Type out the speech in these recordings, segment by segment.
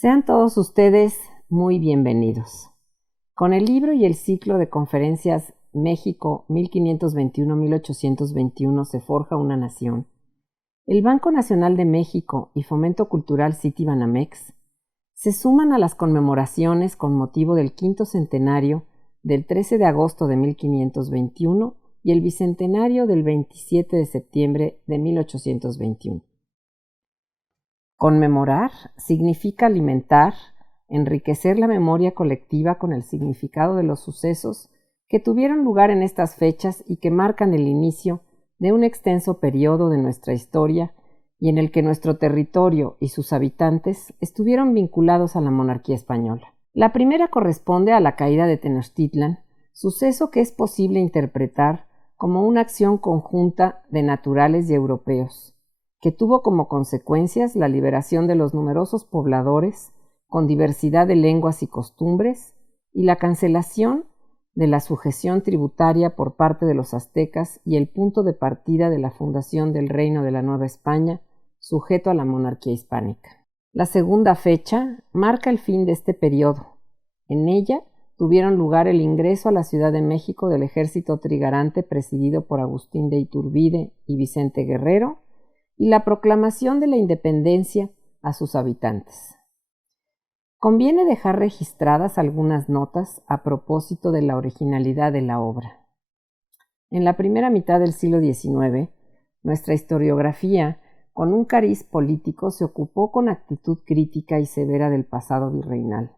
Sean todos ustedes muy bienvenidos. Con el libro y el ciclo de conferencias México 1521-1821 se forja una nación, el Banco Nacional de México y Fomento Cultural Citibanamex se suman a las conmemoraciones con motivo del quinto centenario del 13 de agosto de 1521 y el bicentenario del 27 de septiembre de 1821. Conmemorar significa alimentar, enriquecer la memoria colectiva con el significado de los sucesos que tuvieron lugar en estas fechas y que marcan el inicio de un extenso periodo de nuestra historia y en el que nuestro territorio y sus habitantes estuvieron vinculados a la monarquía española. La primera corresponde a la caída de Tenochtitlan, suceso que es posible interpretar como una acción conjunta de naturales y europeos, que tuvo como consecuencias la liberación de los numerosos pobladores con diversidad de lenguas y costumbres y la cancelación de la sujeción tributaria por parte de los aztecas y el punto de partida de la fundación del Reino de la Nueva España, sujeto a la monarquía hispánica. La segunda fecha marca el fin de este periodo. En ella tuvieron lugar el ingreso a la Ciudad de México del ejército trigarante presidido por Agustín de Iturbide y Vicente Guerrero, y la proclamación de la independencia a sus habitantes. Conviene dejar registradas algunas notas a propósito de la originalidad de la obra. En la primera mitad del siglo XIX, nuestra historiografía, con un cariz político, se ocupó con actitud crítica y severa del pasado virreinal,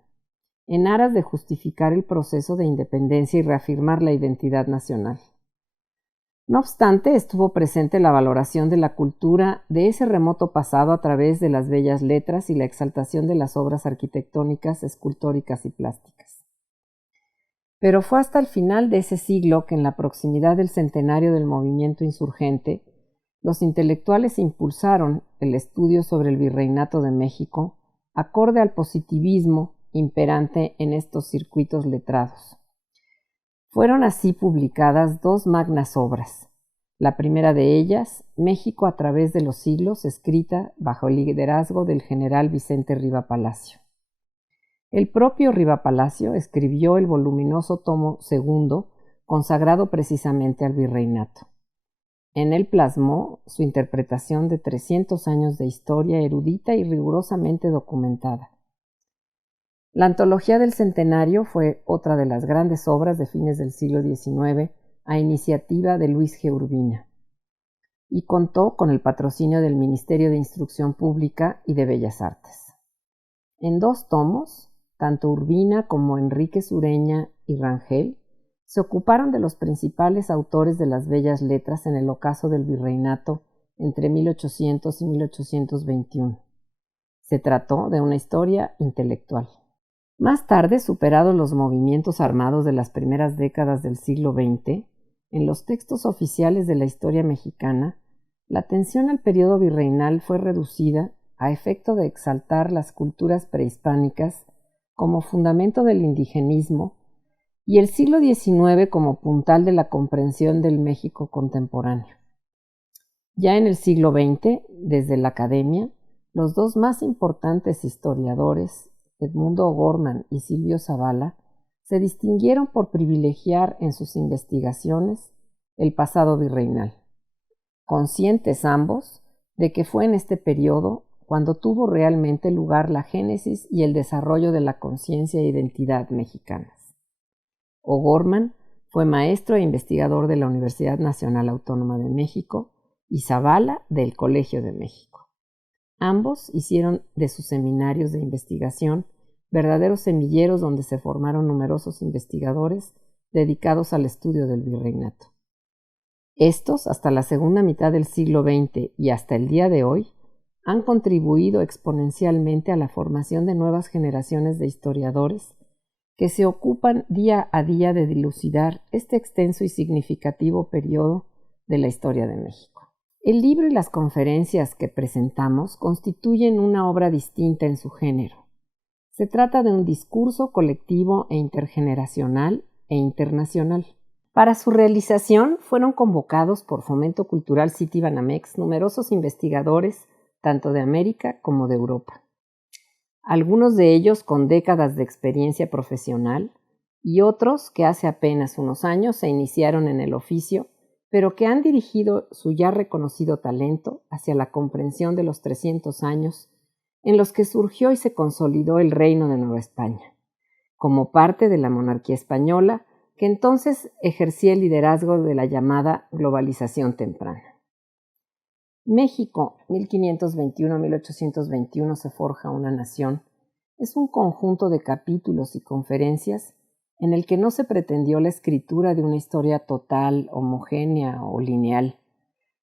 en aras de justificar el proceso de independencia y reafirmar la identidad nacional. No obstante, estuvo presente la valoración de la cultura de ese remoto pasado a través de las bellas letras y la exaltación de las obras arquitectónicas, escultóricas y plásticas. Pero fue hasta el final de ese siglo que, en la proximidad del centenario del movimiento insurgente, los intelectuales impulsaron el estudio sobre el Virreinato de México, acorde al positivismo imperante en estos circuitos letrados. Fueron así publicadas dos magnas obras. La primera de ellas, México a través de los siglos, escrita bajo el liderazgo del general Vicente Riva Palacio. El propio Riva Palacio escribió el voluminoso tomo segundo, consagrado precisamente al virreinato. En él plasmó su interpretación de 300 años de historia erudita y rigurosamente documentada. La Antología del Centenario fue otra de las grandes obras de fines del siglo XIX a iniciativa de Luis G. Urbina y contó con el patrocinio del Ministerio de Instrucción Pública y de Bellas Artes. En dos tomos, tanto Urbina como Enrique Sureña y Rangel se ocuparon de los principales autores de las bellas letras en el ocaso del virreinato entre 1800 y 1821. Se trató de una historia intelectual. Más tarde, superados los movimientos armados de las primeras décadas del siglo XX, en los textos oficiales de la historia mexicana, la atención al periodo virreinal fue reducida a efecto de exaltar las culturas prehispánicas como fundamento del indigenismo y el siglo XIX como puntal de la comprensión del México contemporáneo. Ya en el siglo XX, desde la academia, los dos más importantes historiadores, Edmundo O'Gorman y Silvio Zavala, se distinguieron por privilegiar en sus investigaciones el pasado virreinal, conscientes ambos de que fue en este periodo cuando tuvo realmente lugar la génesis y el desarrollo de la conciencia e identidad mexicanas. O'Gorman fue maestro e investigador de la Universidad Nacional Autónoma de México y Zavala del Colegio de México. Ambos hicieron de sus seminarios de investigación verdaderos semilleros donde se formaron numerosos investigadores dedicados al estudio del virreinato. Estos, hasta la segunda mitad del siglo XX y hasta el día de hoy, han contribuido exponencialmente a la formación de nuevas generaciones de historiadores que se ocupan día a día de dilucidar este extenso y significativo periodo de la historia de México. El libro y las conferencias que presentamos constituyen una obra distinta en su género. Se trata de un discurso colectivo e intergeneracional e internacional. Para su realización fueron convocados por Fomento Cultural Citibanamex numerosos investigadores tanto de América como de Europa. Algunos de ellos con décadas de experiencia profesional y otros que hace apenas unos años se iniciaron en el oficio, pero que han dirigido su ya reconocido talento hacia la comprensión de los 300 años en los que surgió y se consolidó el Reino de Nueva España, como parte de la monarquía española que entonces ejercía el liderazgo de la llamada globalización temprana. México, 1521-1821 se forja una nación, es un conjunto de capítulos y conferencias en el que no se pretendió la escritura de una historia total, homogénea o lineal.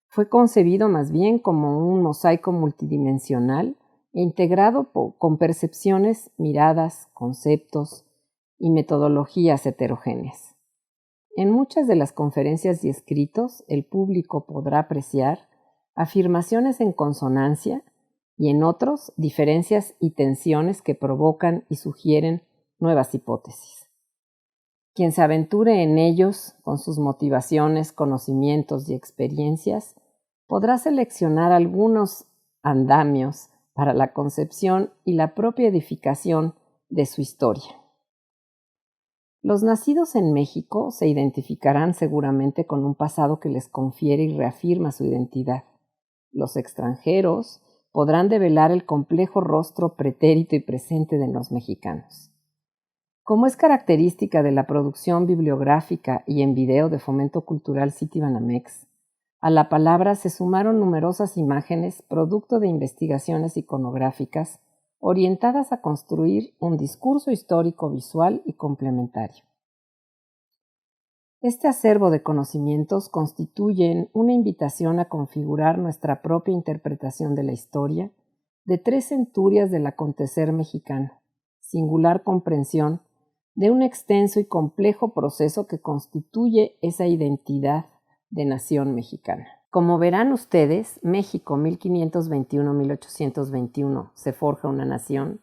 Fue concebido más bien como un mosaico multidimensional e integrado con percepciones, miradas, conceptos y metodologías heterogéneas. En muchas de las conferencias y escritos, el público podrá apreciar afirmaciones en consonancia y en otros diferencias y tensiones que provocan y sugieren nuevas hipótesis. Quien se aventure en ellos con sus motivaciones, conocimientos y experiencias podrá seleccionar algunos andamios para la concepción y la propia edificación de su historia. Los nacidos en México se identificarán seguramente con un pasado que les confiere y reafirma su identidad. Los extranjeros podrán develar el complejo rostro pretérito y presente de los mexicanos. Como es característica de la producción bibliográfica y en video de Fomento Cultural Citibanamex, a la palabra se sumaron numerosas imágenes producto de investigaciones iconográficas orientadas a construir un discurso histórico visual y complementario. Este acervo de conocimientos constituyen una invitación a configurar nuestra propia interpretación de la historia de 3 centurias del acontecer mexicano, singular comprensión de un extenso y complejo proceso que constituye esa identidad de nación mexicana. Como verán ustedes, México 1521-1821 se forja una nación,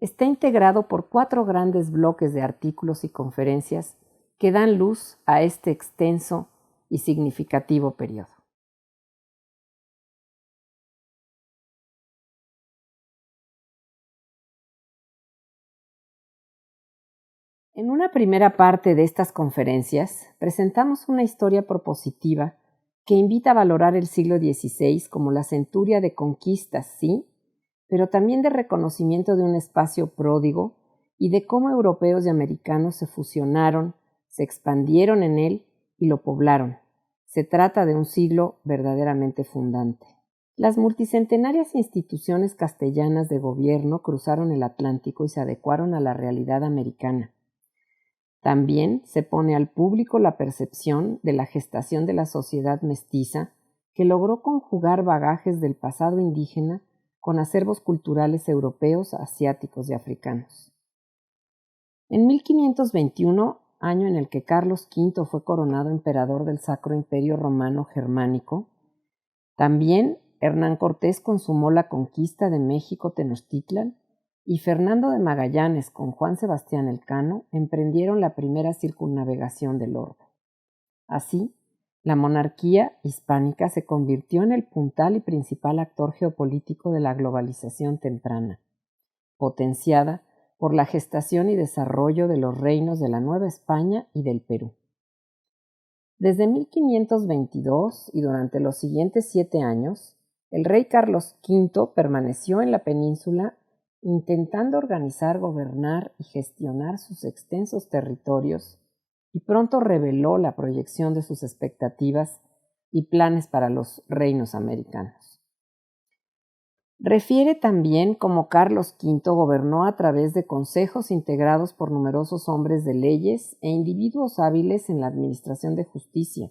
está integrado por 4 grandes bloques de artículos y conferencias que dan luz a este extenso y significativo periodo. En una primera parte de estas conferencias presentamos una historia propositiva que invita a valorar el siglo XVI como la centuria de conquistas, sí, pero también de reconocimiento de un espacio pródigo y de cómo europeos y americanos se fusionaron, se expandieron en él y lo poblaron. Se trata de un siglo verdaderamente fundante. Las multicentenarias instituciones castellanas de gobierno cruzaron el Atlántico y se adecuaron a la realidad americana. También se pone al público la percepción de la gestación de la sociedad mestiza que logró conjugar bagajes del pasado indígena con acervos culturales europeos, asiáticos y africanos. En 1521, año en el que Carlos V fue coronado emperador del Sacro Imperio Romano Germánico, también Hernán Cortés consumó la conquista de México Tenochtitlan y Fernando de Magallanes con Juan Sebastián Elcano emprendieron la primera circunnavegación del orbe. Así, la monarquía hispánica se convirtió en el puntal y principal actor geopolítico de la globalización temprana, potenciada por la gestación y desarrollo de los reinos de la Nueva España y del Perú. Desde 1522 y durante los siguientes 7 años, el rey Carlos V permaneció en la península intentando organizar, gobernar y gestionar sus extensos territorios y pronto reveló la proyección de sus expectativas y planes para los reinos americanos. Refiere también cómo Carlos V gobernó a través de consejos integrados por numerosos hombres de leyes e individuos hábiles en la administración de justicia,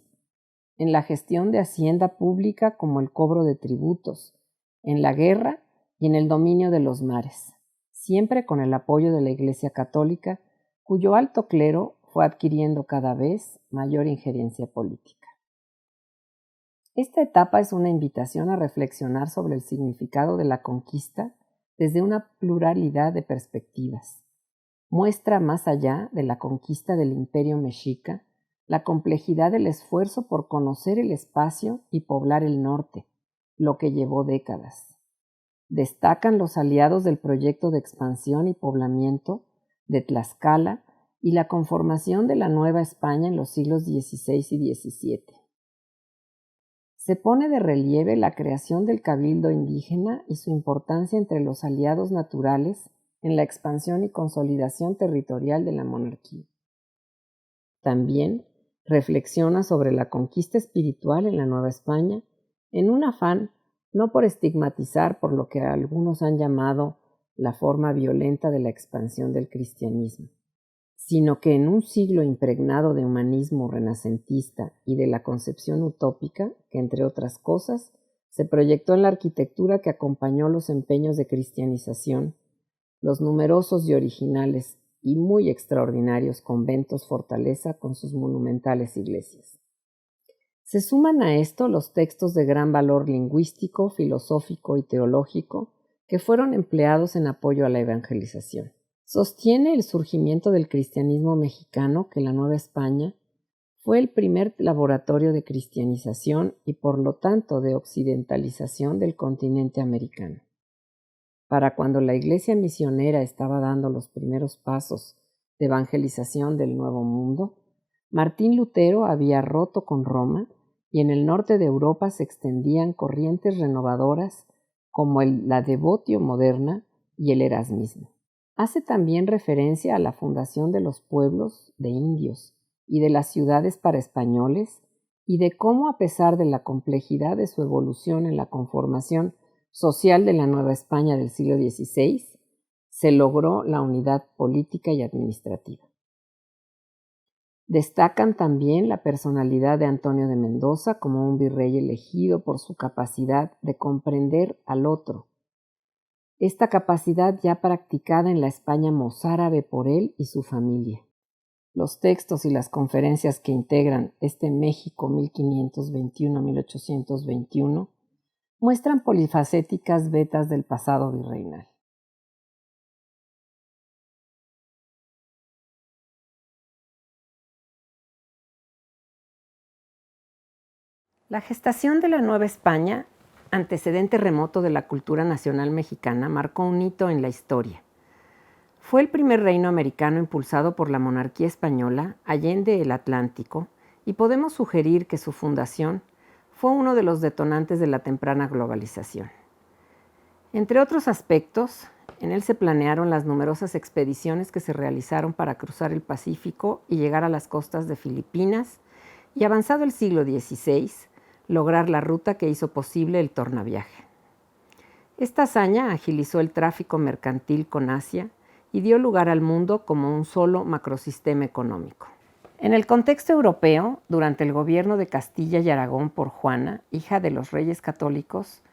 en la gestión de hacienda pública como el cobro de tributos, en la guerra y en el dominio de los mares, siempre con el apoyo de la Iglesia Católica, cuyo alto clero fue adquiriendo cada vez mayor injerencia política. Esta etapa es una invitación a reflexionar sobre el significado de la conquista desde una pluralidad de perspectivas. Muestra más allá de la conquista del Imperio Mexica la complejidad del esfuerzo por conocer el espacio y poblar el norte, lo que llevó décadas. Destacan los aliados del proyecto de expansión y poblamiento de Tlaxcala y la conformación de la Nueva España en los siglos XVI y XVII. Se pone de relieve la creación del cabildo indígena y su importancia entre los aliados naturales en la expansión y consolidación territorial de la monarquía. También reflexiona sobre la conquista espiritual en la Nueva España en un afán no por estigmatizar por lo que algunos han llamado la forma violenta de la expansión del cristianismo, sino que en un siglo impregnado de humanismo renacentista y de la concepción utópica, que entre otras cosas se proyectó en la arquitectura que acompañó los empeños de cristianización, los numerosos y originales y muy extraordinarios conventos fortaleza con sus monumentales iglesias. Se suman a esto los textos de gran valor lingüístico, filosófico y teológico que fueron empleados en apoyo a la evangelización. Sostiene el surgimiento del cristianismo mexicano que la Nueva España fue el primer laboratorio de cristianización y por lo tanto de occidentalización del continente americano. Para cuando la iglesia misionera estaba dando los primeros pasos de evangelización del Nuevo Mundo, Martín Lutero había roto con Roma y en el norte de Europa se extendían corrientes renovadoras como la devotio moderna y el erasmismo. Hace también referencia a la fundación de los pueblos de indios y de las ciudades para españoles y de cómo, a pesar de la complejidad de su evolución en la conformación social de la Nueva España del siglo XVI, se logró la unidad política y administrativa. Destacan también la personalidad de Antonio de Mendoza como un virrey elegido por su capacidad de comprender al otro. Esta capacidad ya practicada en la España mozárabe por él y su familia. Los textos y las conferencias que integran este México 1521-1821 muestran polifacéticas vetas del pasado virreinal. La gestación de la Nueva España, antecedente remoto de la cultura nacional mexicana, marcó un hito en la historia. Fue el primer reino americano impulsado por la monarquía española allende el Atlántico y podemos sugerir que su fundación fue uno de los detonantes de la temprana globalización. Entre otros aspectos, en él se planearon las numerosas expediciones que se realizaron para cruzar el Pacífico y llegar a las costas de Filipinas y, avanzado el siglo XVI, lograr la ruta que hizo posible el tornaviaje. Esta hazaña agilizó el tráfico mercantil con Asia y dio lugar al mundo como un solo macrosistema económico. En el contexto europeo, durante el gobierno de Castilla y Aragón por Juana, hija de los reyes católicos,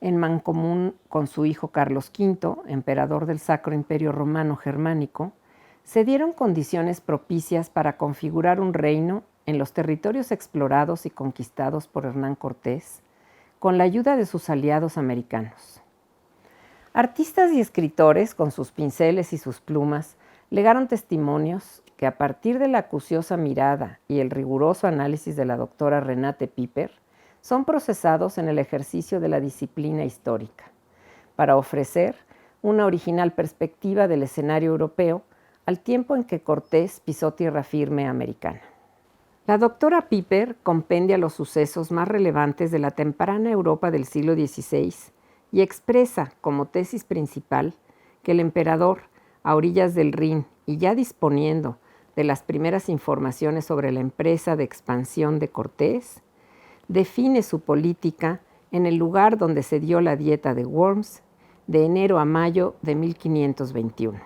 en mancomún con su hijo Carlos V, emperador del Sacro Imperio Romano Germánico, se dieron condiciones propicias para configurar un reino en los territorios explorados y conquistados por Hernán Cortés, con la ayuda de sus aliados americanos. Artistas y escritores, con sus pinceles y sus plumas, legaron testimonios que, a partir de la acuciosa mirada y el riguroso análisis de la doctora Renate Piper, son procesados en el ejercicio de la disciplina histórica, para ofrecer una original perspectiva del escenario europeo al tiempo en que Cortés pisó tierra firme americana. La doctora Piper compendia los sucesos más relevantes de la temprana Europa del siglo XVI y expresa como tesis principal que el emperador, a orillas del Rin y ya disponiendo de las primeras informaciones sobre la empresa de expansión de Cortés, define su política en el lugar donde se dio la dieta de Worms de enero a mayo de 1521.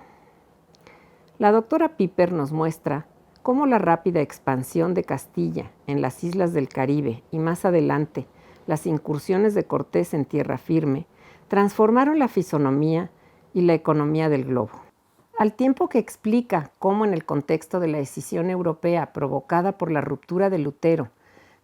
La doctora Piper nos muestra cómo la rápida expansión de Castilla en las islas del Caribe y más adelante las incursiones de Cortés en tierra firme transformaron la fisonomía y la economía del globo. Al tiempo que explica cómo en el contexto de la escisión europea provocada por la ruptura de Lutero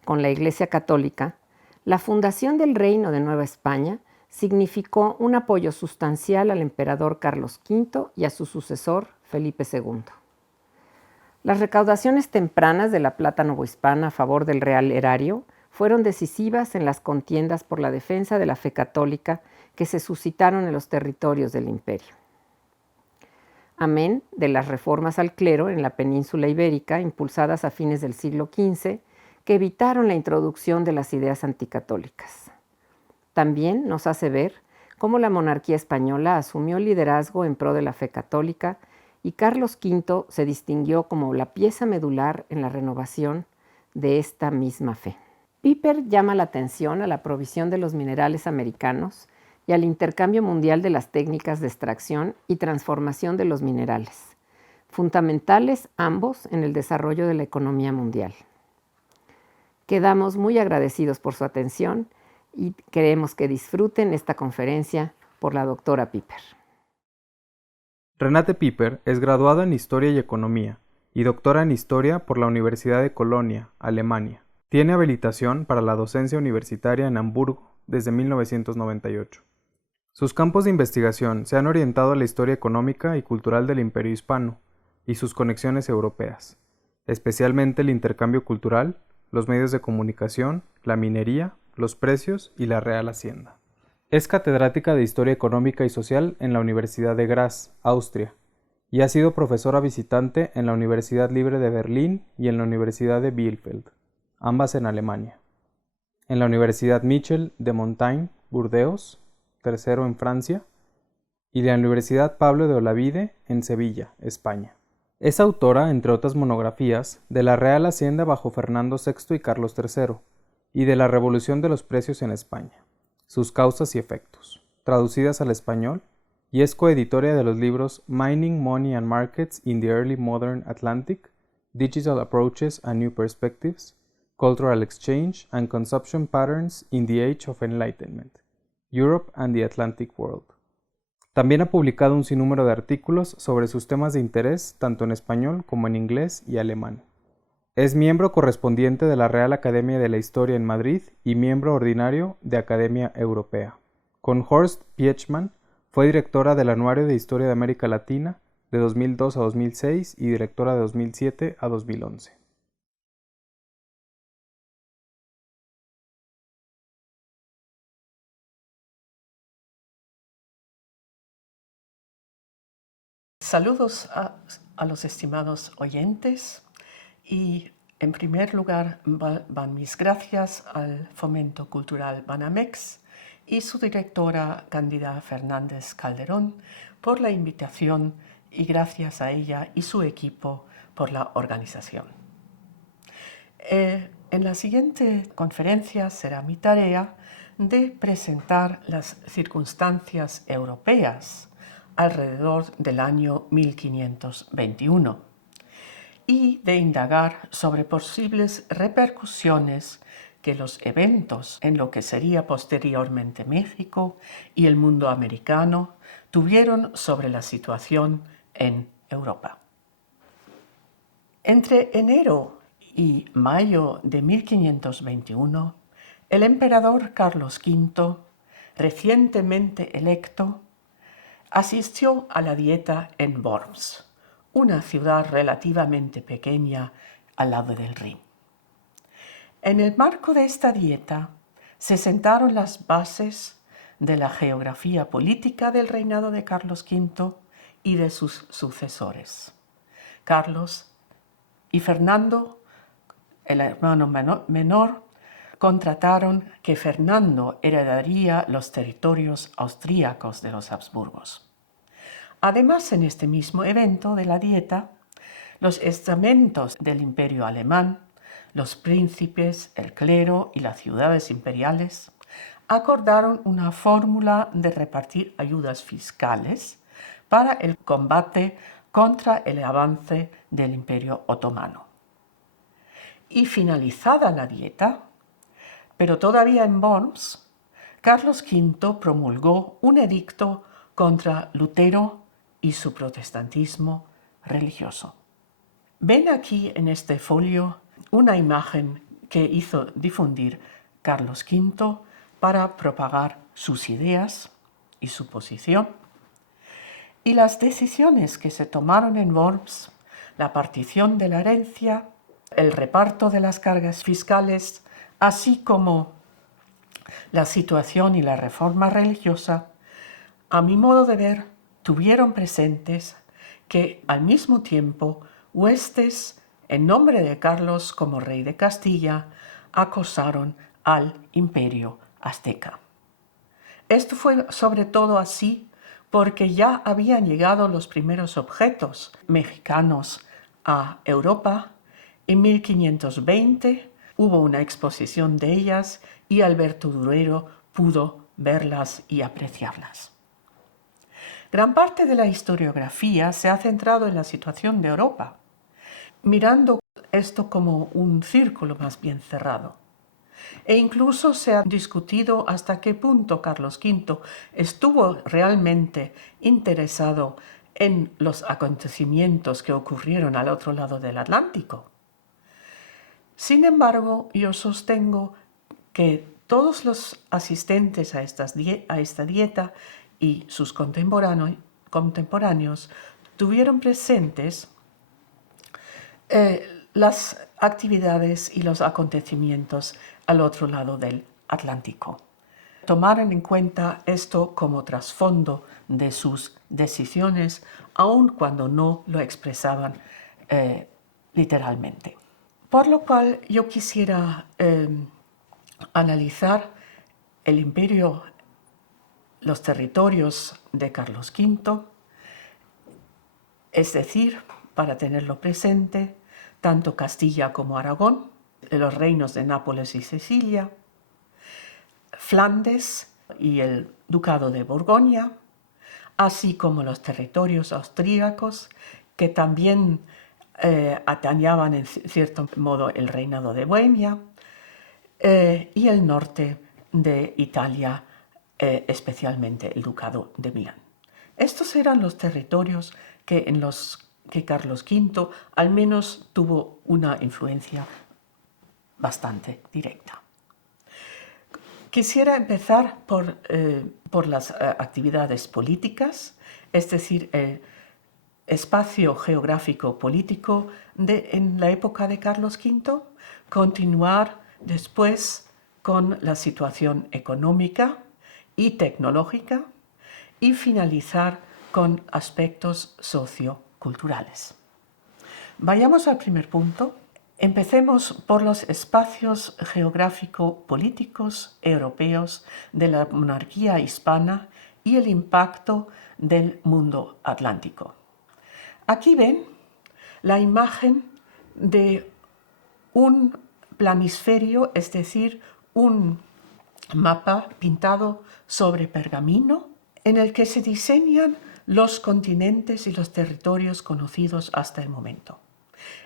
con la Iglesia Católica, la fundación del Reino de Nueva España significó un apoyo sustancial al emperador Carlos V y a su sucesor Felipe II. Las recaudaciones tempranas de la plata novohispana a favor del Real Erario fueron decisivas en las contiendas por la defensa de la fe católica que se suscitaron en los territorios del imperio. Amén de las reformas al clero en la península ibérica impulsadas a fines del siglo XV que evitaron la introducción de las ideas anticatólicas. También nos hace ver cómo la monarquía española asumió liderazgo en pro de la fe católica y Carlos V se distinguió como la pieza medular en la renovación de esta misma fe. Piper llama la atención a la provisión de los minerales americanos y al intercambio mundial de las técnicas de extracción y transformación de los minerales, fundamentales ambos en el desarrollo de la economía mundial. Quedamos muy agradecidos por su atención y queremos que disfruten esta conferencia por la doctora Piper. Renate Piper es graduada en Historia y Economía y doctora en Historia por la Universidad de Colonia, Alemania. Tiene habilitación para la docencia universitaria en Hamburgo desde 1998. Sus campos de investigación se han orientado a la historia económica y cultural del Imperio Hispano y sus conexiones europeas, especialmente el intercambio cultural, los medios de comunicación, la minería, los precios y la Real Hacienda. Es catedrática de Historia Económica y Social en la Universidad de Graz, Austria, y ha sido profesora visitante en la Universidad Libre de Berlín y en la Universidad de Bielefeld, ambas en Alemania. En la Universidad Michel de Montaigne, Burdeos, tercero en Francia, y la Universidad Pablo de Olavide en Sevilla, España. Es autora, entre otras monografías, de la Real Hacienda bajo Fernando VI y Carlos III, y de la Revolución de los Precios en España, sus causas y efectos, traducidas al español, y es coeditoria de los libros Mining, Money and Markets in the Early Modern Atlantic, Digital Approaches and New Perspectives, Cultural Exchange and Consumption Patterns in the Age of Enlightenment, Europe and the Atlantic World. También ha publicado un sinnúmero de artículos sobre sus temas de interés tanto en español como en inglés y alemán. Es miembro correspondiente de la Real Academia de la Historia en Madrid y miembro ordinario de Academia Europea. Con Horst Piechmann fue directora del Anuario de Historia de América Latina de 2002 a 2006 y directora de 2007 a 2011. Saludos a los estimados oyentes y en primer lugar van mis gracias al Fomento Cultural Banamex y su directora Cándida Fernández Calderón por la invitación y gracias a ella y su equipo por la organización. En la siguiente conferencia será mi tarea de presentar las circunstancias europeas alrededor del año 1521 y de indagar sobre posibles repercusiones que los eventos en lo que sería posteriormente México y el mundo americano tuvieron sobre la situación en Europa. Entre enero y mayo de 1521, el emperador Carlos V, recientemente electo, asistió a la dieta en Worms, una ciudad relativamente pequeña al lado del Rin. En el marco de esta dieta se sentaron las bases de la geografía política del reinado de Carlos V y de sus sucesores. Carlos y Fernando, el hermano menor, contrataron que Fernando heredaría los territorios austríacos de los Habsburgos. Además, en este mismo evento de la dieta, los estamentos del Imperio alemán, los príncipes, el clero y las ciudades imperiales acordaron una fórmula de repartir ayudas fiscales para el combate contra el avance del Imperio Otomano. Y finalizada la dieta, pero todavía en Worms, Carlos V promulgó un edicto contra Lutero y su protestantismo religioso. Ven aquí en este folio una imagen que hizo difundir Carlos V para propagar sus ideas y su posición. Y las decisiones que se tomaron en Worms, la partición de la herencia, el reparto de las cargas fiscales, así como la situación y la reforma religiosa, a mi modo de ver, tuvieron presentes que al mismo tiempo huestes en nombre de Carlos como rey de Castilla acosaron al imperio azteca. Esto fue sobre todo así porque ya habían llegado los primeros objetos mexicanos a Europa. En 1520 hubo una exposición de ellas y Alberto Durero pudo verlas y apreciarlas. Gran parte de la historiografía se ha centrado en la situación de Europa, mirando esto como un círculo más bien cerrado. E incluso se ha discutido hasta qué punto Carlos V estuvo realmente interesado en los acontecimientos que ocurrieron al otro lado del Atlántico. Sin embargo, yo sostengo que todos los asistentes a esta dieta y sus contemporáneos tuvieron presentes las actividades y los acontecimientos al otro lado del Atlántico. Tomaron en cuenta esto como trasfondo de sus decisiones, aun cuando no lo expresaban literalmente. Por lo cual yo quisiera analizar el imperio, los territorios de Carlos V, es decir, para tenerlo presente, tanto Castilla como Aragón, los reinos de Nápoles y Sicilia, Flandes y el ducado de Borgoña, así como los territorios austríacos que también atañaban en cierto modo el reinado de Bohemia, y el norte de Italia, especialmente el ducado de Milán. Estos eran los territorios en los que Carlos V al menos tuvo una influencia bastante directa. Quisiera empezar por las actividades políticas, es decir, el espacio geográfico político en la época de Carlos V, continuar después con la situación económica y tecnológica y finalizar con aspectos socioculturales. Vayamos al primer punto. Empecemos por los espacios geográfico-políticos europeos de la monarquía hispana y el impacto del mundo atlántico. Aquí ven la imagen de un planisferio, es decir, un mapa pintado sobre pergamino en el que se diseñan los continentes y los territorios conocidos hasta el momento.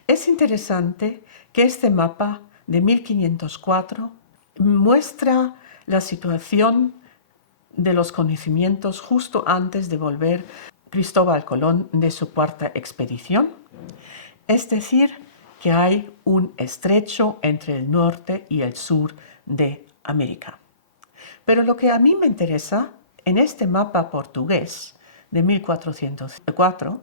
Es interesante que este mapa de 1504 muestra la situación de los conocimientos justo antes de volver Cristóbal Colón de su cuarta expedición, es decir, que hay un estrecho entre el norte y el sur de América. Pero lo que a mí me interesa en este mapa portugués de 1404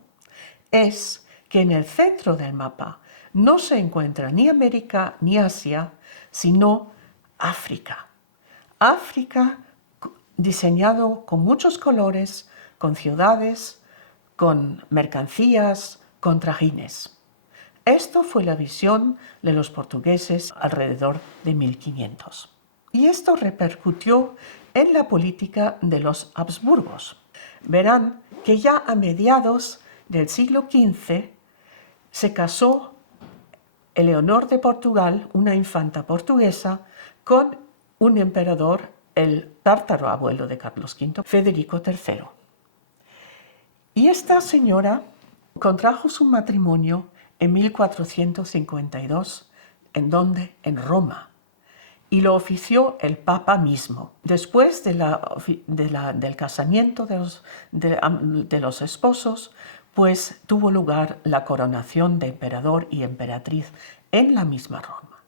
es que en el centro del mapa no se encuentra ni América ni Asia, sino África. África diseñado con muchos colores, con ciudades, con mercancías, con trajines. Esto fue la visión de los portugueses alrededor de 1500. Y esto repercutió en la política de los Habsburgos. Verán que ya a mediados del siglo XV se casó Eleonor de Portugal, una infanta portuguesa, con un emperador, el tártaro abuelo de Carlos V, Federico III. Y esta señora contrajo su matrimonio en 1452, ¿en dónde? En Roma, y lo ofició el Papa mismo. Después del casamiento de los esposos, pues tuvo lugar la coronación de emperador y emperatriz en la misma Roma.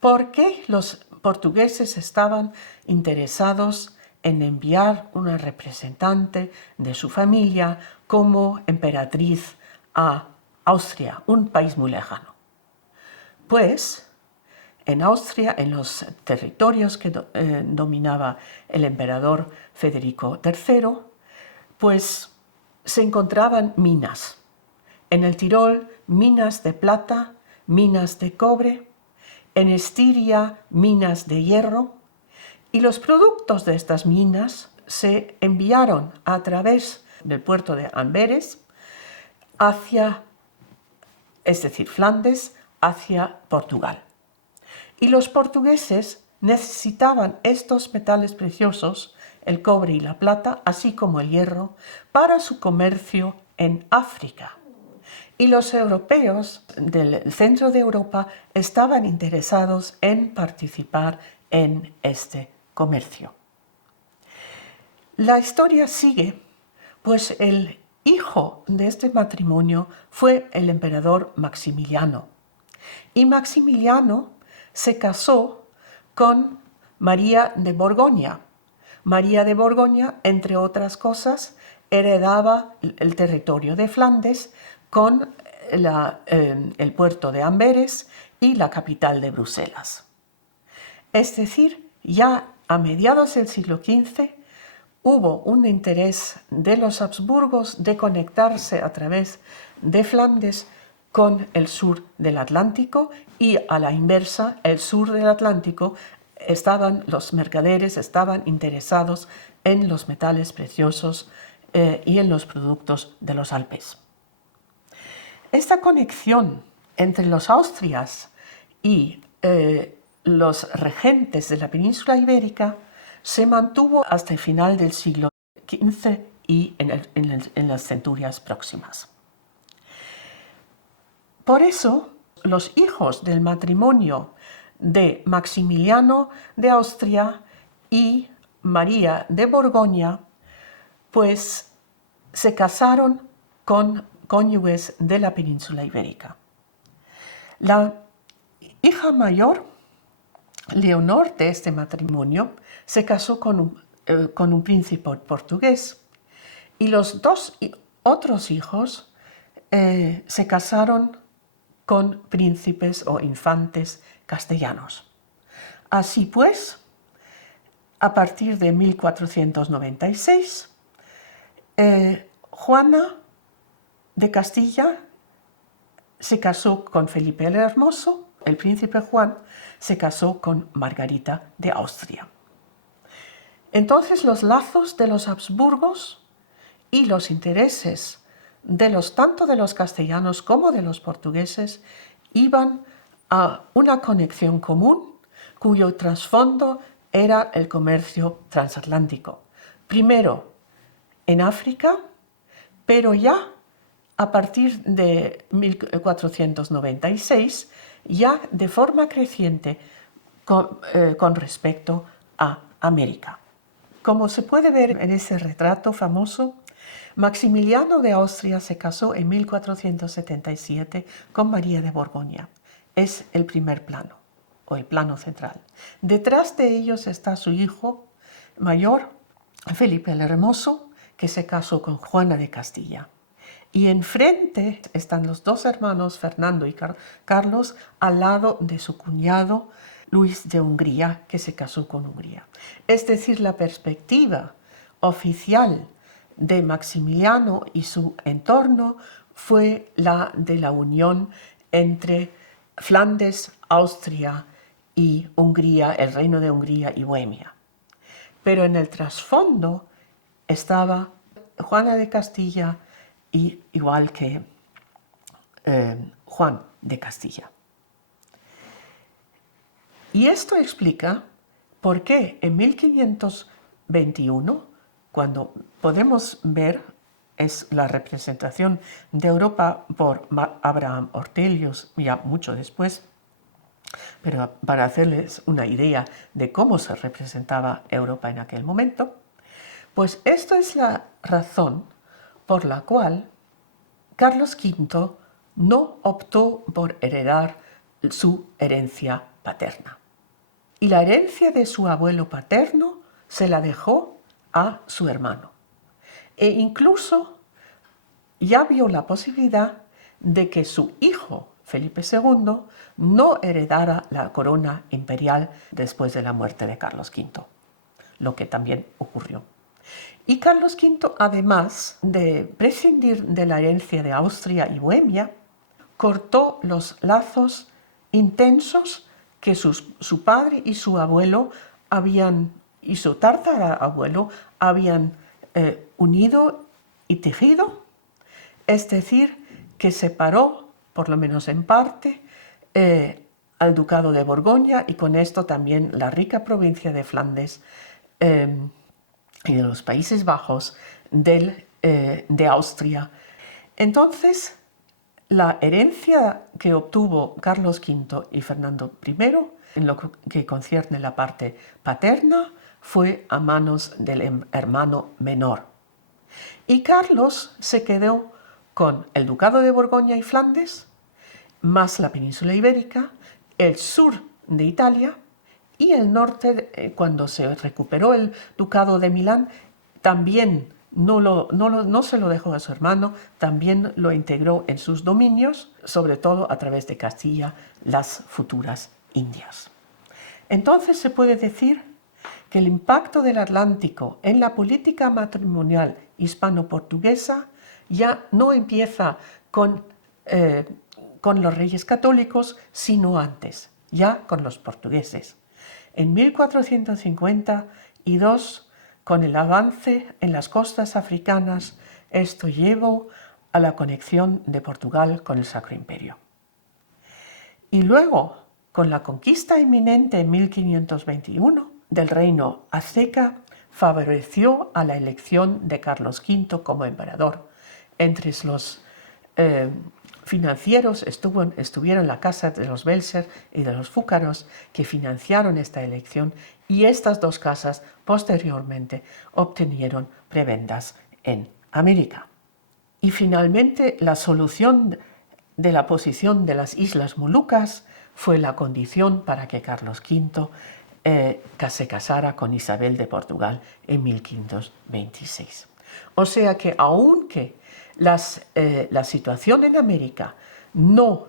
¿Por qué los portugueses estaban interesados en enviar una representante de su familia como emperatriz a Austria, un país muy lejano? Pues en Austria, en los territorios que dominaba el emperador Federico III, pues se encontraban minas. En el Tirol, minas de plata, minas de cobre, en Estiria, minas de hierro, y los productos de estas minas se enviaron a través del puerto de Amberes es decir, Flandes, hacia Portugal. Y los portugueses necesitaban estos metales preciosos, el cobre y la plata, así como el hierro, para su comercio en África. Y los europeos del centro de Europa estaban interesados en participar en este comercio. La historia sigue, pues el hijo de este matrimonio fue el emperador Maximiliano. Y Maximiliano se casó con María de Borgoña. María de Borgoña, entre otras cosas, heredaba el territorio de Flandes con el puerto de Amberes y la capital de Bruselas. Es decir, ya a mediados del siglo XV hubo un interés de los Habsburgos de conectarse a través de Flandes con el sur del Atlántico, y a la inversa, el sur del Atlántico, los mercaderes estaban interesados en los metales preciosos y en los productos de los Alpes. Esta conexión entre los austrias y los regentes de la península ibérica se mantuvo hasta el final del siglo XV y en las centurias próximas. Por eso, los hijos del matrimonio de Maximiliano de Austria y María de Borgoña, pues se casaron con cónyuges de la península ibérica. La hija mayor, Leonor, de este matrimonio, se casó con un príncipe portugués, y los dos otros hijos se casaron con príncipes o infantes castellanos. Así pues, a partir de 1496, Juana de Castilla se casó con Felipe el Hermoso, el príncipe Juan se casó con Margarita de Austria. Entonces los lazos de los Habsburgos y los intereses tanto de los castellanos como de los portugueses iban a una conexión común cuyo trasfondo era el comercio transatlántico. Primero en África, pero ya a partir de 1496, ya de forma creciente con respecto a América. Como se puede ver en ese retrato famoso, Maximiliano de Austria se casó en 1477 con María de Borgoña. Es el primer plano, o el plano central. Detrás de ellos está su hijo mayor, Felipe el Hermoso, que se casó con Juana de Castilla. Y enfrente están los dos hermanos, Fernando y Carlos, al lado de su cuñado, Luis de Hungría, que se casó con Hungría. Es decir, la perspectiva oficial de Maximiliano y su entorno fue la de la unión entre Flandes, Austria y Hungría, el reino de Hungría y Bohemia. Pero en el trasfondo estaba Juana de Castilla, igual que Juan de Castilla. Y esto explica por qué en 1521, cuando podemos ver es la representación de Europa por Abraham Ortelius, ya mucho después, pero para hacerles una idea de cómo se representaba Europa en aquel momento, pues esto es la razón por la cual Carlos V no optó por heredar su herencia paterna. Y la herencia de su abuelo paterno se la dejó a su hermano. E incluso ya vio la posibilidad de que su hijo, Felipe II, no heredara la corona imperial después de la muerte de Carlos V, lo que también ocurrió. Y Carlos V, además de prescindir de la herencia de Austria y Bohemia, cortó los lazos intensos que su padre y su abuelo y su tatarabuelo habían unido y tejido, es decir, que separó, por lo menos en parte, al Ducado de Borgoña y con esto también la rica provincia de Flandes y de los Países Bajos de Austria. Entonces, la herencia que obtuvo Carlos V y Fernando I, en lo que concierne la parte paterna, fue a manos del hermano menor. Y Carlos se quedó con el Ducado de Borgoña y Flandes, más la península ibérica, el sur de Italia y el norte, cuando se recuperó el Ducado de Milán, también no se lo dejó a su hermano, también lo integró en sus dominios, sobre todo a través de Castilla, las futuras Indias. Entonces se puede decir que el impacto del Atlántico en la política matrimonial hispano-portuguesa ya no empieza con los reyes católicos, sino antes, ya con los portugueses. En 1452, con el avance en las costas africanas, esto llevó a la conexión de Portugal con el Sacro Imperio. Y luego, con la conquista inminente en 1521 del reino azteca, favoreció a la elección de Carlos V como emperador. Entre los financieros estuvieron la casa de los Welser y de los Fúcaros, que financiaron esta elección, y estas dos casas posteriormente obtenieron prebendas en América. Y finalmente la solución de la posición de las Islas Molucas fue la condición para que Carlos V se casara con Isabel de Portugal en 1526. O sea que aunque la situación en América no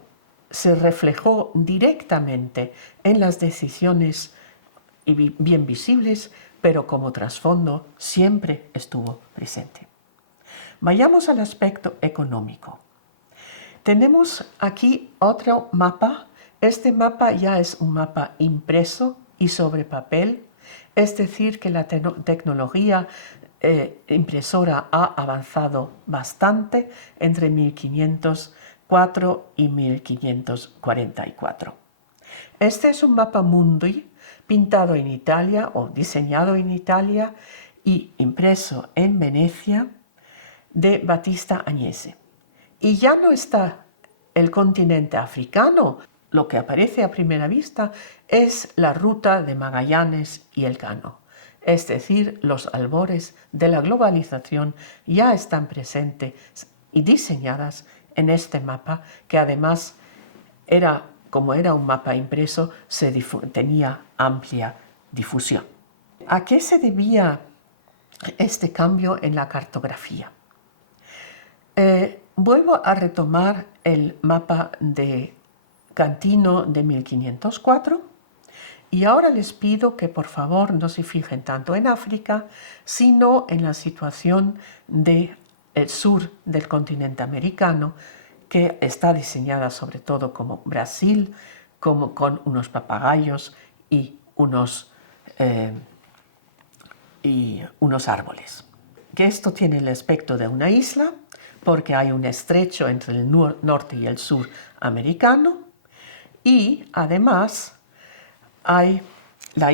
se reflejó directamente en las decisiones bien visibles, pero como trasfondo siempre estuvo presente. Vayamos al aspecto económico. Tenemos aquí otro mapa. Este mapa ya es un mapa impreso y sobre papel, es decir, que la tecnología impresora ha avanzado bastante entre 1504 y 1544. Este es un mapa mundi pintado en Italia o diseñado en Italia y impreso en Venecia de Battista Agnese. Y ya no está el continente africano. Lo que aparece a primera vista es la ruta de Magallanes y Elcano. Es decir, los albores de la globalización ya están presentes y diseñadas en este mapa, que además como era un mapa impreso, tenía amplia difusión. ¿A qué se debía este cambio en la cartografía? Vuelvo a retomar el mapa de Cantino de 1504 y ahora les pido que por favor no se fijen tanto en África, sino en la situación del sur del continente americano, que está diseñada sobre todo como Brasil, como con unos papagayos y unos árboles. Que esto tiene el aspecto de una isla, porque hay un estrecho entre el norte y el sur americano, y además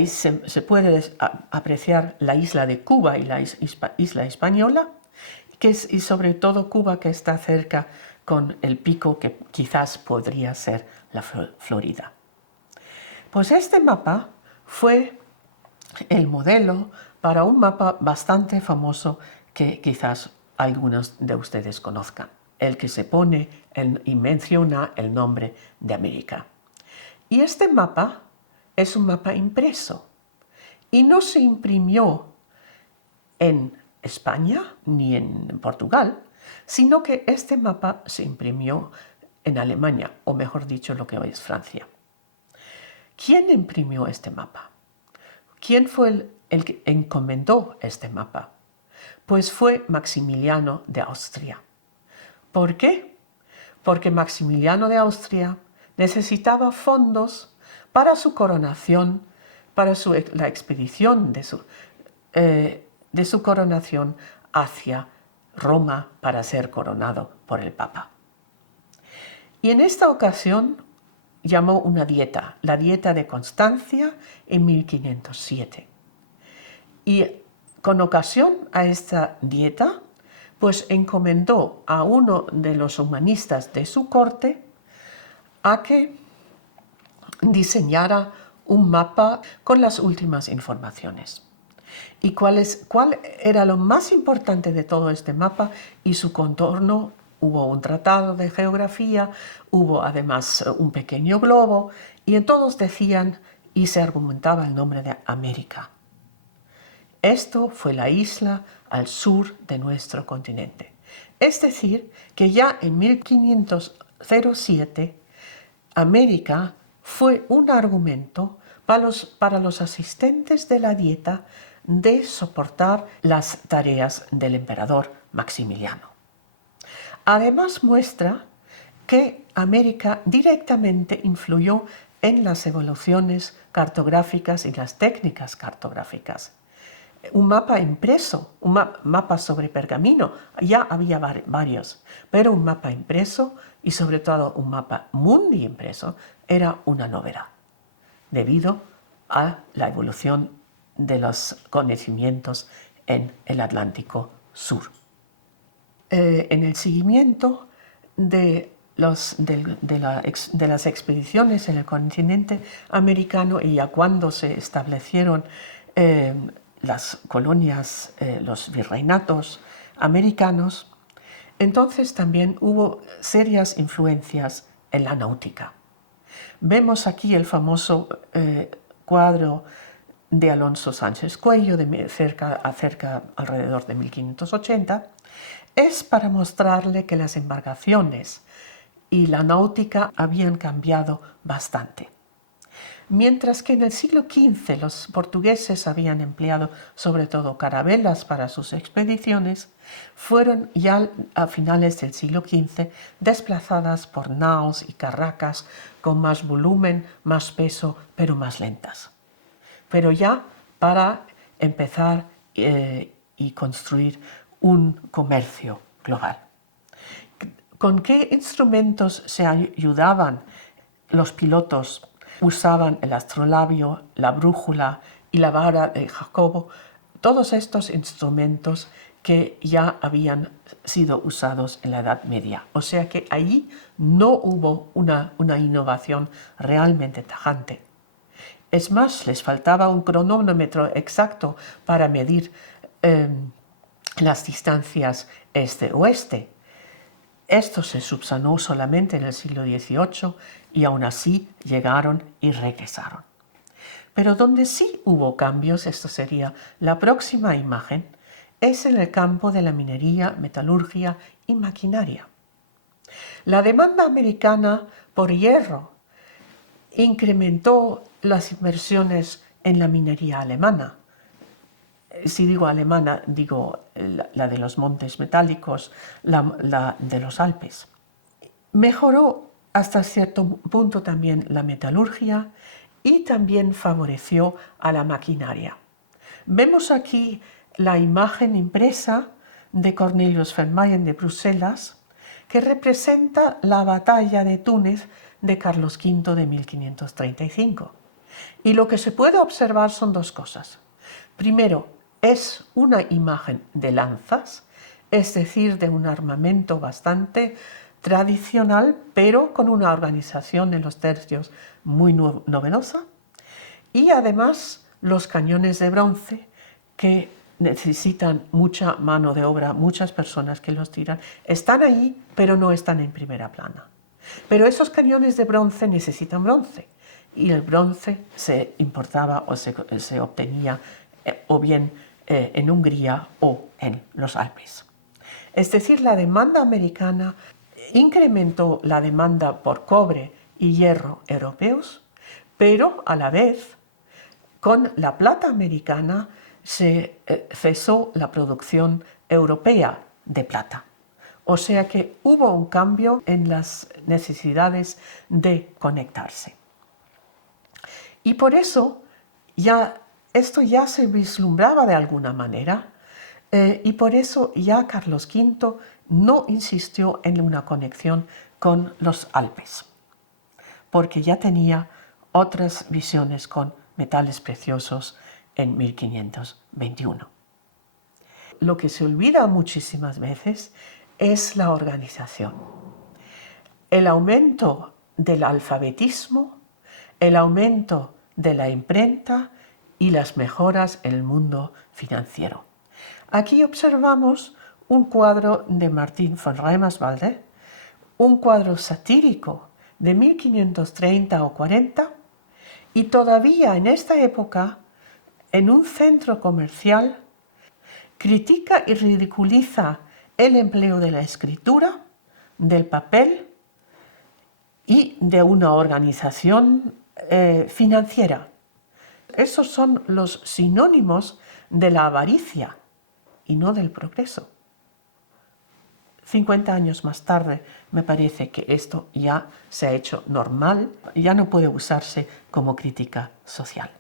se puede apreciar la isla de Cuba y la isla española, y sobre todo Cuba, que está cerca con el pico que quizás podría ser la Florida. Pues este mapa fue el modelo para un mapa bastante famoso que quizás algunos de ustedes conozcan, el que se pone y menciona el nombre de América. Y este mapa es un mapa impreso y no se imprimió en España ni en Portugal, sino que este mapa se imprimió en Alemania, o mejor dicho, lo que hoy es Francia. ¿Quién imprimió este mapa? ¿Quién fue el que encomendó este mapa? Pues fue Maximiliano de Austria. ¿Por qué? Porque Maximiliano de Austria necesitaba fondos para su coronación, para la expedición de su coronación hacia Roma para ser coronado por el Papa. Y en esta ocasión llamó una dieta, la Dieta de Constancia, en 1507. Y con ocasión a esta dieta, pues encomendó a uno de los humanistas de su corte a que diseñara un mapa con las últimas informaciones. ¿Y cuál era lo más importante de todo este mapa y su contorno? Hubo un tratado de geografía, hubo además un pequeño globo, y en todos decían y se argumentaba el nombre de América. Esto fue la isla al sur de nuestro continente. Es decir, que ya en 1507, América fue un argumento para los asistentes de la dieta de soportar las tareas del emperador Maximiliano. Además muestra que América directamente influyó en las evoluciones cartográficas y las técnicas cartográficas. Un mapa impreso, un mapa sobre pergamino, ya había varios, pero un mapa impreso y sobre todo un mapa mundi impreso era una novedad, debido a la evolución de los conocimientos en el Atlántico Sur. En el seguimiento de las expediciones en el continente americano y ya cuando se establecieron las colonias, los virreinatos americanos, entonces también hubo serias influencias en la náutica. Vemos aquí el famoso cuadro de Alonso Sánchez Cuello, alrededor de 1580, es para mostrarle que las embarcaciones y la náutica habían cambiado bastante. Mientras que en el siglo XV los portugueses habían empleado sobre todo carabelas para sus expediciones, fueron ya a finales del siglo XV desplazadas por naos y carracas con más volumen, más peso, pero más lentas. Pero ya para empezar y construir un comercio global. ¿Con qué instrumentos se ayudaban los pilotos? Usaban el astrolabio, la brújula y la vara de Jacobo, todos estos instrumentos que ya habían sido usados en la Edad Media. O sea que allí no hubo una innovación realmente tajante. Es más, les faltaba un cronómetro exacto para medir las distancias este-oeste. Esto se subsanó solamente en el siglo XVIII y aún así llegaron y regresaron. Pero donde sí hubo cambios, esto sería la próxima imagen, es en el campo de la minería, metalurgia y maquinaria. La demanda americana por hierro incrementó las inversiones en la minería alemana. Si digo alemana, digo la de los montes metálicos, la de los Alpes. Mejoró hasta cierto punto también la metalurgia y también favoreció a la maquinaria. Vemos aquí la imagen impresa de Cornelius Vermeyen de Bruselas, que representa la batalla de Túnez de Carlos V de 1535. Y lo que se puede observar son dos cosas. Primero, es una imagen de lanzas, es decir, de un armamento bastante tradicional, pero con una organización en los tercios muy novedosa, y además los cañones de bronce, que necesitan mucha mano de obra, muchas personas que los tiran, están ahí, pero no están en primera plana. Pero esos cañones de bronce necesitan bronce, y el bronce se importaba o se obtenía o bien en Hungría o en los Alpes. Es decir, la demanda americana incrementó la demanda por cobre y hierro europeos, pero a la vez, con la plata americana, se cesó la producción europea de plata. O sea que hubo un cambio en las necesidades de conectarse. Y por eso esto ya se vislumbraba de alguna manera, y por eso ya Carlos V no insistió en una conexión con los Alpes, porque ya tenía otras visiones con metales preciosos en 1521. Lo que se olvida muchísimas veces es la organización. El aumento del alfabetismo, el aumento de la imprenta y las mejoras en el mundo financiero. Aquí observamos un cuadro de Martín von Reimerswalde, un cuadro satírico de 1530 o 40, y todavía en esta época, en un centro comercial, critica y ridiculiza el empleo de la escritura, del papel y de una organización financiera. Esos son los sinónimos de la avaricia y no del progreso. 50 años más tarde me parece que esto ya se ha hecho normal, ya no puede usarse como crítica social.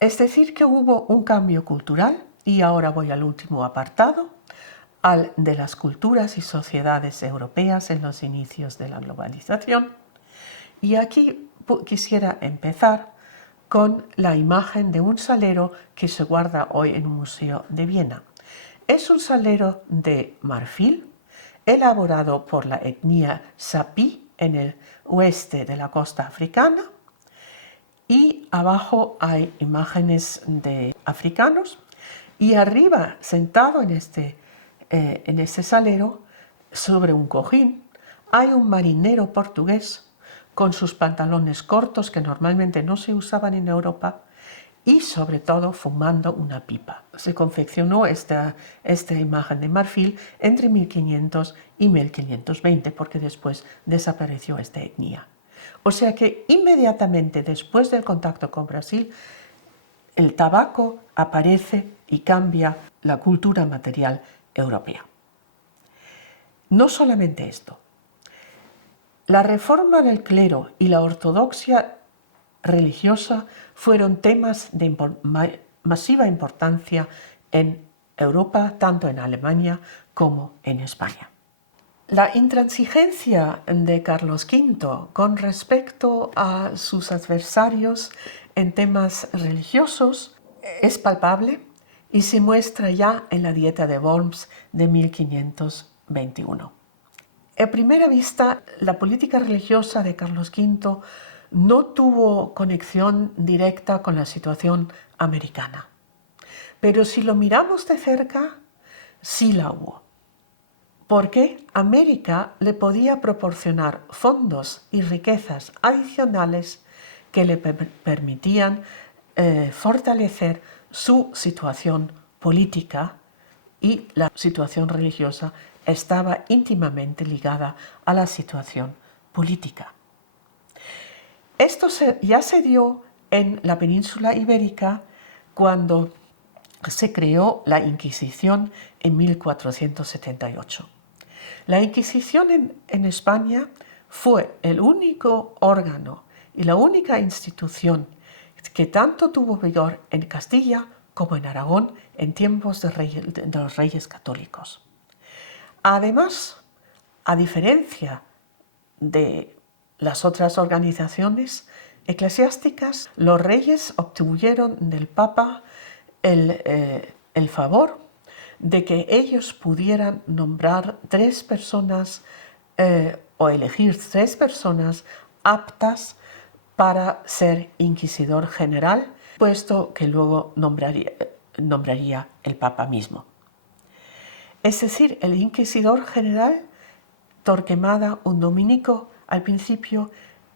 Es decir, que hubo un cambio cultural, y ahora voy al último apartado, al de las culturas y sociedades europeas en los inicios de la globalización. Y aquí quisiera empezar con la imagen de un salero que se guarda hoy en un museo de Viena. Es un salero de marfil, elaborado por la etnia Sapi en el oeste de la costa africana, y abajo hay imágenes de africanos, y arriba, sentado en este salero, sobre un cojín, hay un marinero portugués con sus pantalones cortos, que normalmente no se usaban en Europa, y sobre todo fumando una pipa. Se confeccionó esta imagen de marfil entre 1500 y 1520, porque después desapareció esta etnia. O sea que inmediatamente después del contacto con Brasil, el tabaco aparece y cambia la cultura material europea. No solamente esto. La reforma del clero y la ortodoxia religiosa fueron temas de masiva importancia en Europa, tanto en Alemania como en España. La intransigencia de Carlos V con respecto a sus adversarios en temas religiosos es palpable y se muestra ya en la Dieta de Worms de 1521. A primera vista, la política religiosa de Carlos V no tuvo conexión directa con la situación americana. Pero si lo miramos de cerca, sí la hubo. Porque América le podía proporcionar fondos y riquezas adicionales que le permitían fortalecer su situación política, y la situación religiosa estaba íntimamente ligada a la situación política. Esto ya se dio en la península ibérica cuando se creó la Inquisición en 1478. La Inquisición en España fue el único órgano y la única institución que tanto tuvo vigor en Castilla como en Aragón en tiempos de los reyes católicos. Además, a diferencia de las otras organizaciones eclesiásticas, los reyes obtuvieron del Papa el favor de que ellos pudieran nombrar 3 personas o elegir 3 personas aptas para ser inquisidor general, puesto que luego nombraría el Papa mismo. Es decir, el inquisidor general, Torquemada, un dominico, al principio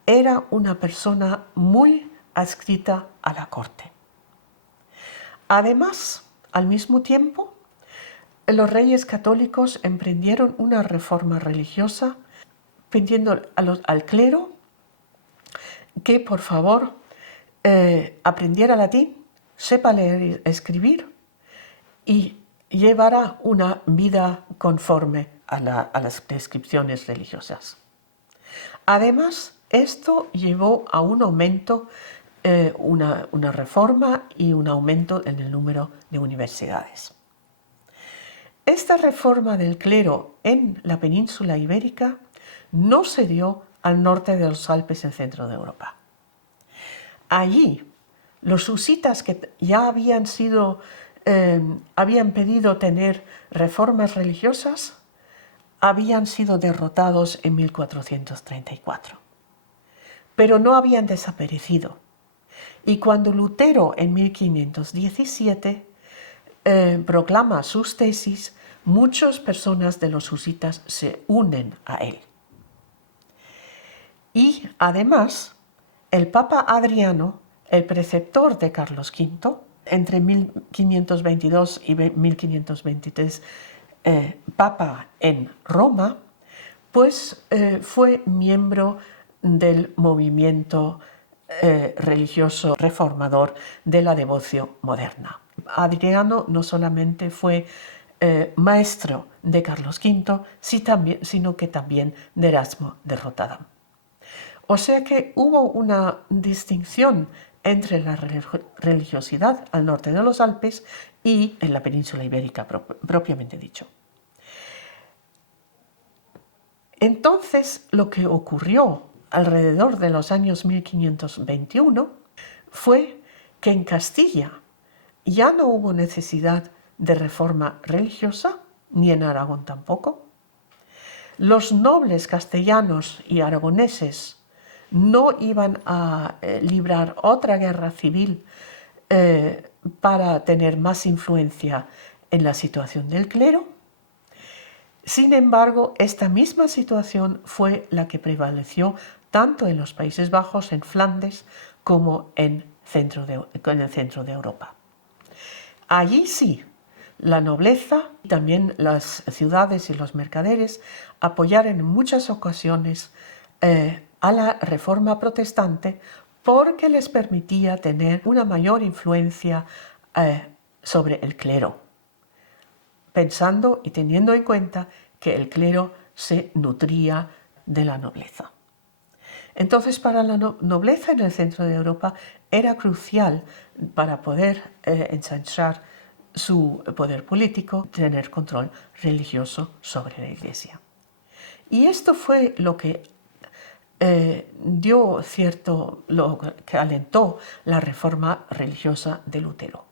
era una persona muy adscrita a la corte. Además, al mismo tiempo, los reyes católicos emprendieron una reforma religiosa pidiendo al clero que por favor aprendiera latín, sepa leer y escribir y llevará una vida conforme a las prescripciones religiosas. Además, esto llevó a un aumento, una reforma y un aumento en el número de universidades. Esta reforma del clero en la península ibérica no se dio al norte de los Alpes en centro de Europa. Allí, los husitas que ya habían pedido tener reformas religiosas habían sido derrotados en 1434, pero no habían desaparecido. Y cuando Lutero en 1517 proclama sus tesis, muchas personas de los husitas se unen a él. Y además, el Papa Adriano, el preceptor de Carlos V, entre 1522 y 1523, Papa en Roma, pues fue miembro del movimiento religioso reformador de la devoción moderna. Adriano no solamente fue maestro de Carlos V, sino que también de Erasmo de Rotterdam. O sea que hubo una distinción entre la religiosidad al norte de los Alpes y en la península ibérica propiamente dicho. Entonces, lo que ocurrió alrededor de los años 1521 fue que en Castilla ya no hubo necesidad de reforma religiosa, ni en Aragón tampoco. Los nobles castellanos y aragoneses no iban a librar otra guerra civil para tener más influencia en la situación del clero. Sin embargo, esta misma situación fue la que prevaleció tanto en los Países Bajos, en Flandes, como en el centro de Europa. Allí sí, la nobleza y también las ciudades y los mercaderes apoyaron en muchas ocasiones a la reforma protestante porque les permitía tener una mayor influencia sobre el clero, pensando y teniendo en cuenta que el clero se nutría de la nobleza. Entonces, para la nobleza en el centro de Europa era crucial para poder ensanchar su poder político, tener control religioso sobre la Iglesia. Y esto fue lo que lo que alentó la reforma religiosa de Lutero.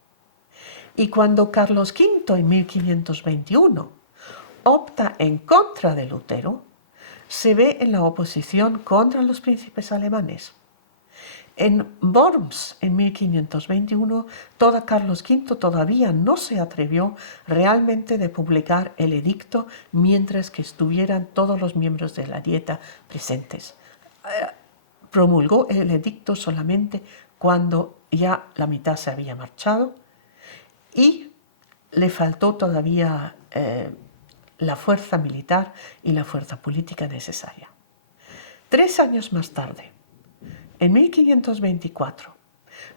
Y cuando Carlos V en 1521 opta en contra de Lutero, se ve en la oposición contra los príncipes alemanes. En Worms, en 1521, Carlos V todavía no se atrevió realmente de publicar el edicto mientras que estuvieran todos los miembros de la Dieta presentes. Promulgó el edicto solamente cuando ya la mitad se había marchado y le faltó todavía la fuerza militar y la fuerza política necesaria. 3 años más tarde, en 1524,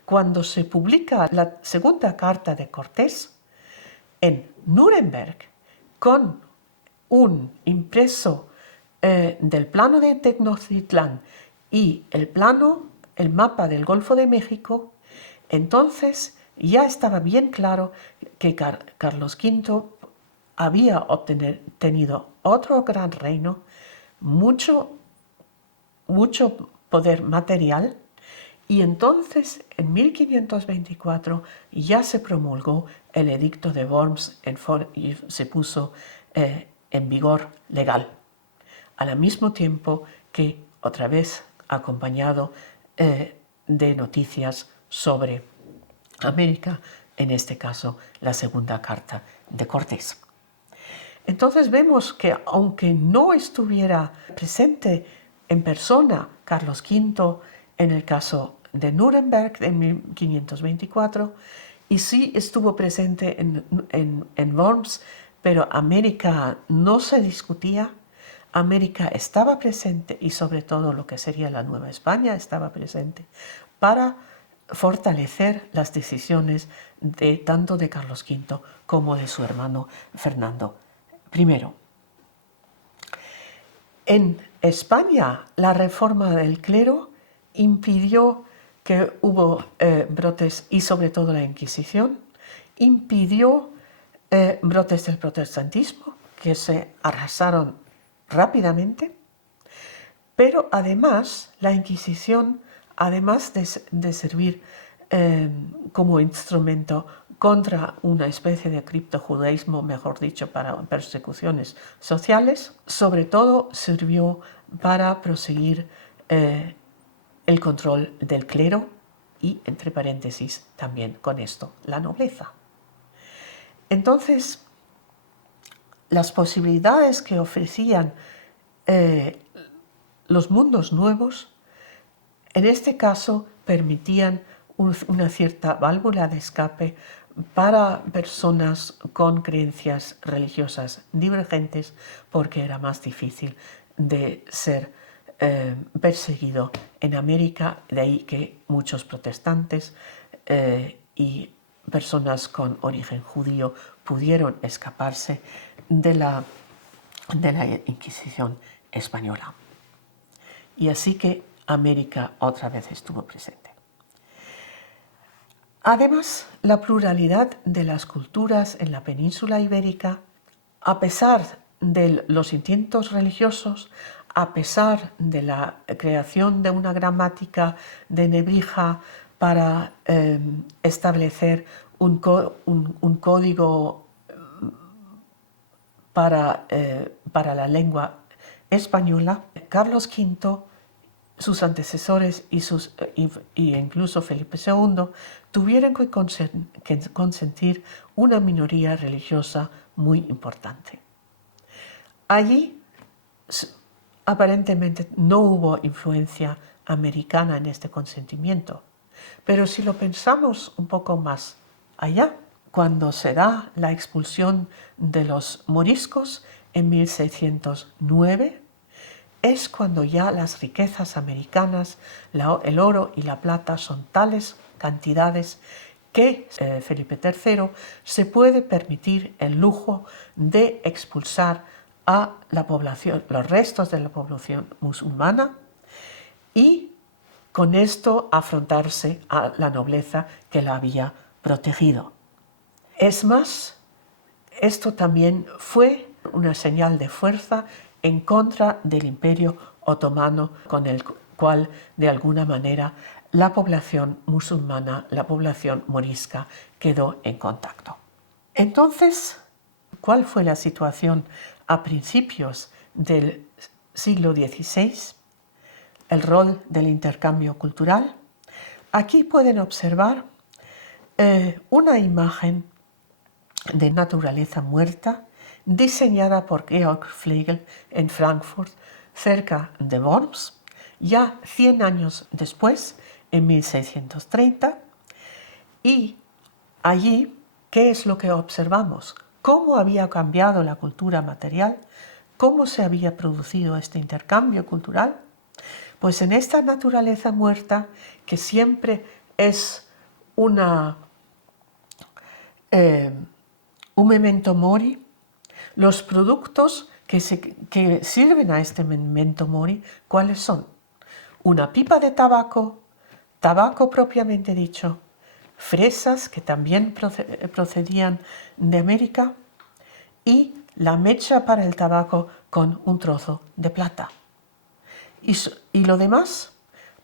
cuando se publica la segunda carta de Cortés en Nuremberg, con un impreso del plano de Tenochtitlán y el mapa del Golfo de México, entonces ya estaba bien claro que Carlos V había obtenido otro gran reino, mucho poder material Y entonces, en 1524, ya se promulgó el Edicto de Worms y se puso en vigor legal, al mismo tiempo que, otra vez, acompañado de noticias sobre América, en este caso la segunda carta de Cortés. Entonces vemos que aunque no estuviera presente en persona Carlos V en el caso de Nuremberg en 1524, y sí estuvo presente en Worms, pero América no se discutía, América estaba presente y sobre todo lo que sería la Nueva España estaba presente para fortalecer las decisiones tanto de Carlos V como de su hermano Fernando I. En España, la reforma del clero impidió que hubo brotes, y sobre todo la Inquisición, impidió brotes del protestantismo, que se arrasaron rápidamente, pero además la Inquisición, además de servir como instrumento contra una especie de criptojudaísmo, mejor dicho, para persecuciones sociales, sobre todo sirvió para proseguir el control del clero y, entre paréntesis, también con esto, la nobleza. Entonces, las posibilidades que ofrecían los mundos nuevos, en este caso, permitían una cierta válvula de escape para personas con creencias religiosas divergentes, porque era más difícil de ser perseguido en América, de ahí que muchos protestantes y personas con origen judío pudieron escaparse de la Inquisición española. Y así que América otra vez estuvo presente. Además, la pluralidad de las culturas en la península ibérica, a pesar de los intentos religiosos, a pesar de la creación de una gramática de Nebrija para establecer un código para la lengua española, Carlos V, sus antecesores y incluso Felipe II tuvieron que consentir una minoría religiosa muy importante. Allí aparentemente no hubo influencia americana en este consentimiento, pero si lo pensamos un poco más allá, cuando se da la expulsión de los moriscos en 1609, es cuando ya las riquezas americanas, el oro y la plata son tales cantidades que Felipe III se puede permitir el lujo de expulsar a la población, los restos de la población musulmana, y con esto afrontarse a la nobleza que la había protegido. Es más, esto también fue una señal de fuerza en contra del Imperio Otomano, con el cual, de alguna manera, la población musulmana, la población morisca, quedó en contacto. Entonces, ¿cuál fue la situación a principios del siglo XVI? El rol del intercambio cultural. Aquí pueden observar una imagen de naturaleza muerta diseñada por Georg Flegel en Frankfurt, cerca de Worms, ya 100 años después, en 1630. Y allí, ¿qué es lo que observamos? ¿Cómo había cambiado la cultura material? ¿Cómo se había producido este intercambio cultural? Pues en esta naturaleza muerta, que siempre es un memento mori, los productos que sirven a este memento mori, ¿cuáles son? Una pipa de tabaco, tabaco propiamente dicho, fresas que también procedían de América, y la mecha para el tabaco con un trozo de plata. Y lo demás,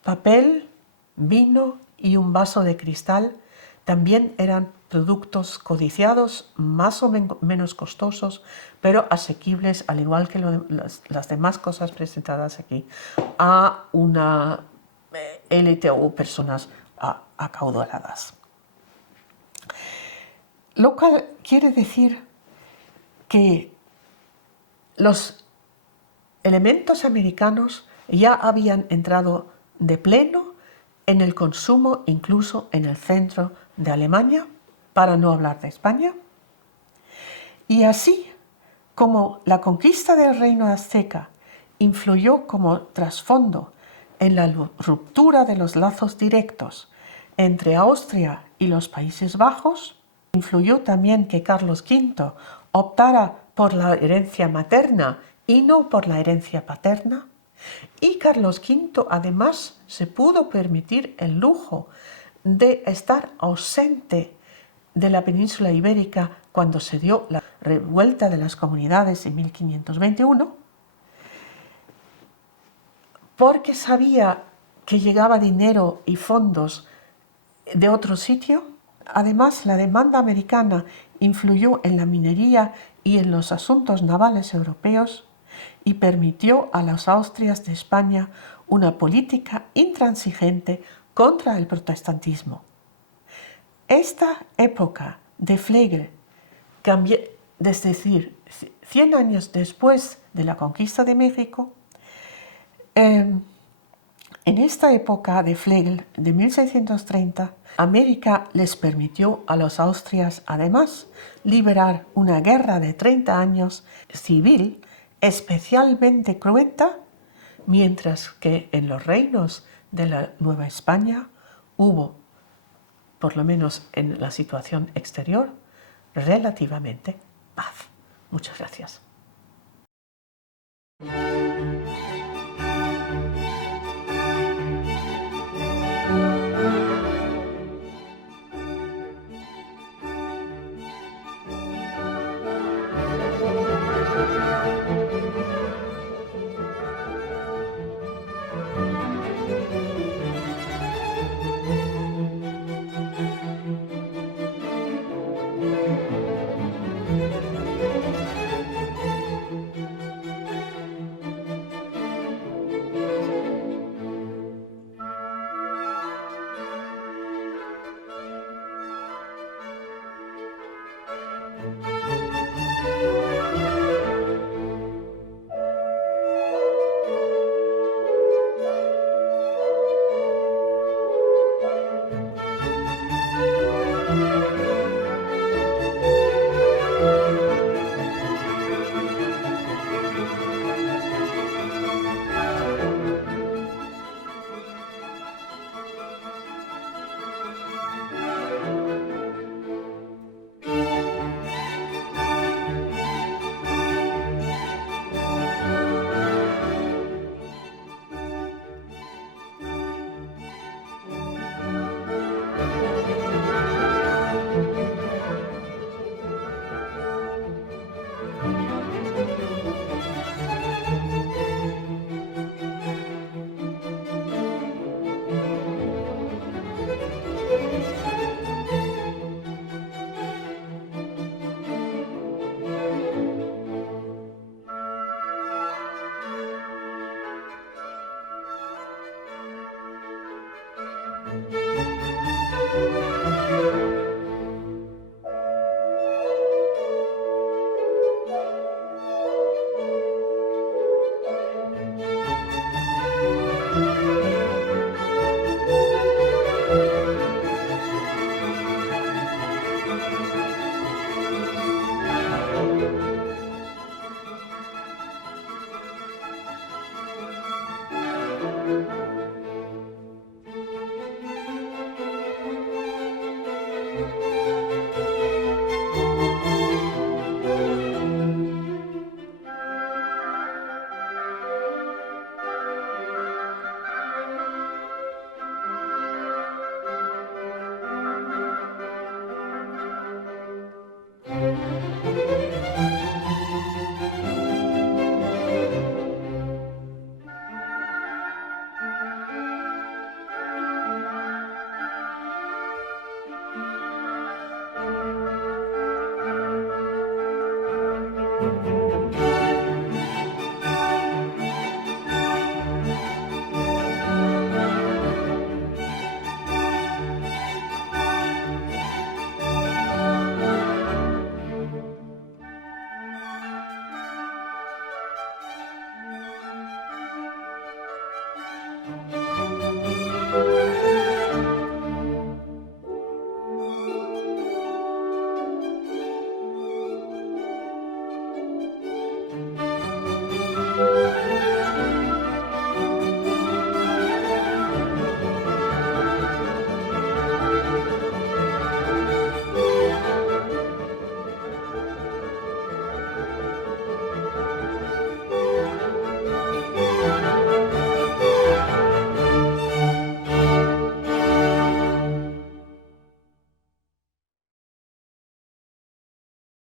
papel, vino y un vaso de cristal también eran productos codiciados, más o menos costosos, pero asequibles, al igual que las demás cosas presentadas aquí, a una élite o personas acaudaladas. Lo cual quiere decir que los elementos americanos ya habían entrado de pleno en el consumo, incluso en el centro de Alemania, para no hablar de España. Y así como la conquista del reino azteca influyó como trasfondo en la ruptura de los lazos directos entre Austria y los Países Bajos, influyó también que Carlos V optara por la herencia materna y no por la herencia paterna. Y Carlos V además se pudo permitir el lujo de estar ausente de la península ibérica cuando se dio la revuelta de las comunidades en 1521, porque sabía que llegaba dinero y fondos de otro sitio. Además, la demanda americana influyó en la minería y en los asuntos navales europeos y permitió a las Austrias de España una política intransigente contra el protestantismo. Esta época de Flegel, es decir, 100 años después de la conquista de México, en esta época de Flegel, de 1630, América les permitió a los Austrias, además, liberar una guerra de 30 años civil especialmente cruenta, mientras que en los reinos de la Nueva España hubo, por lo menos en la situación exterior, relativamente paz. Muchas gracias.